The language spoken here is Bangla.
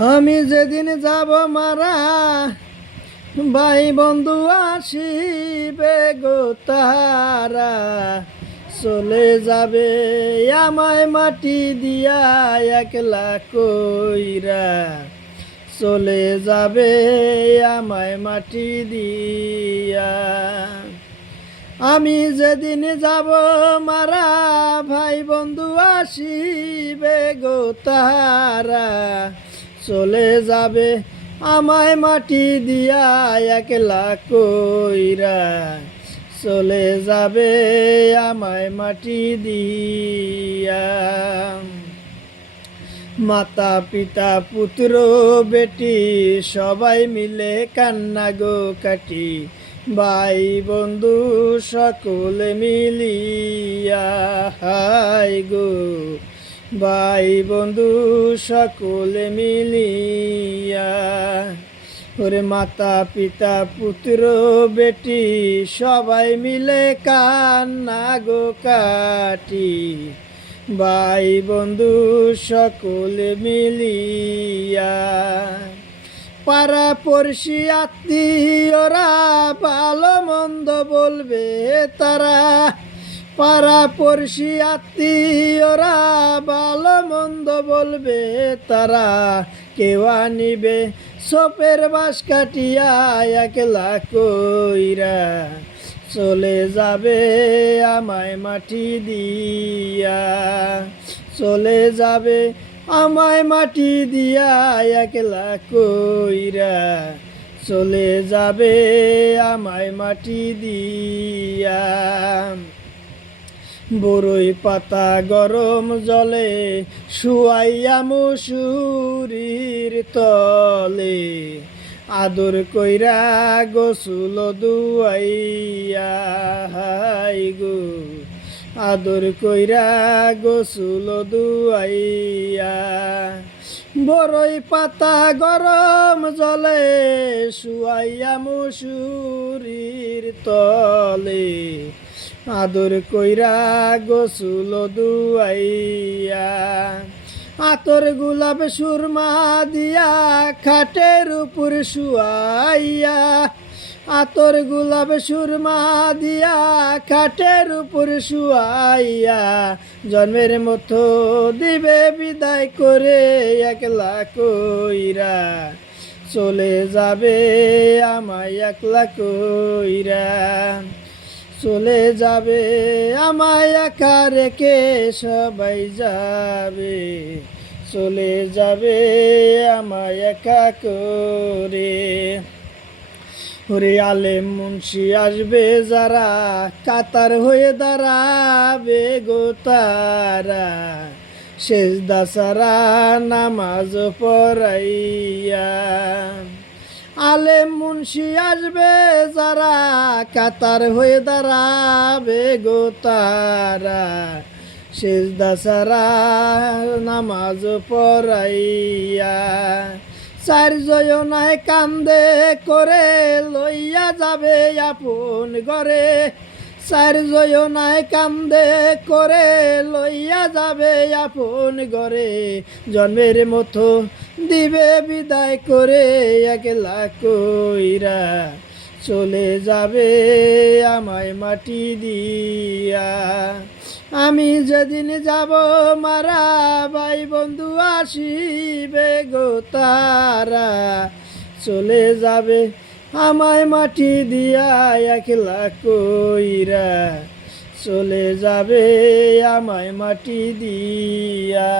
আমি যেদিন যাব মারা, ভাই বন্ধু আসিবে গো তারা, চলে যাবে আমায় মাটি দিয়া একলা কইরা, চলে যাবে আমায় মাটি দিয়া। আমি যেদিন যাব মারা, ভাই বন্ধু আসিবে গো তারা, চলে যাবে আমায় মাটি দিয়া একলা কইরা, চলে যাবে আমায় মাটি দিয়া। মাতা পিতা পুত্র বেটি সবাই মিলে কান্না গো কাটি, ভাই বন্ধু সকলে মিলিয়া, হাই গো ভাই বন্ধু সকলে মিলিয়া। ওরে মাতা পিতা পুত্র বেটি সবাই মিলে কান্না গো কাটি, ভাই বন্ধু সকলে মিলিয়া। পাড়া পড়শি আত্মীয়রা ভালো মন্দ বলবে তারা, পাড়া পড়শি আত্মীয়রা ভালো মন্দ বলবে তারা, কেউ আনিবে সোপের বাঁশ কাটিয়া একলা কইরা, চলে যাবে আমায় মাটি দিয়া, চলে যাবে আমায় মাটি দিয়া একলা কইরা, চলে যাবে আমায় মাটি দিয়া। বরই পাতা গরম জলে শুয়াইয়া মুসুরির তলে, আদর কইরা গোসল দুয়াইয়া, হাই গো আদর কইরা গোসল দুয়াইয়া। বরই পাতা গরম জলে শুয়াইয়া মুসুরির তলে, আদর কইরা গোসল দুয়াইয়া। আতর গোলাপ সুরমা দিয়া খাটের উপর শুয়াইয়া, আতর গোলাপ সুরমা দিয়া খাটের উপর শুয়াইয়া, জন্মের মতো দিবে বিদায় করে একলা কইরা, চলে যাবে আমায় একলা কইরা, চলে যাবে আমায় একা রেখে সবাই যাবে, চলে যাবে আমায় একা করে। ওরে আলেম মুন্সি আসবে যারা, কাতার হয়ে দাঁড়াবে গো তারা, সেজদা সারা নামাজ পড়াইয়া। আলেম মুন্সি আসবে যারা, কাতার হয়ে দাঁড়াবে গো তারা, সেজদা সারা নামাজ পড়াইয়া। চার জয়নায় কান্দে করে লইয়া যাবে আপন ঘরে, চার জয়নায় কান্দে করে লইয়া যাবে আপন ঘরে, জন্মের মতো দিবে বিদায় করে একলা কইরা, চলে যাবে আমায় মাটি দিয়া। আমি যেদিন যাব মারা, ভাই বন্ধু আসিবে গো তারা, চলে যাবে আমায় মাটি দিয়া একলা কইরা, চলে যাবে আমায় মাটি দিয়া।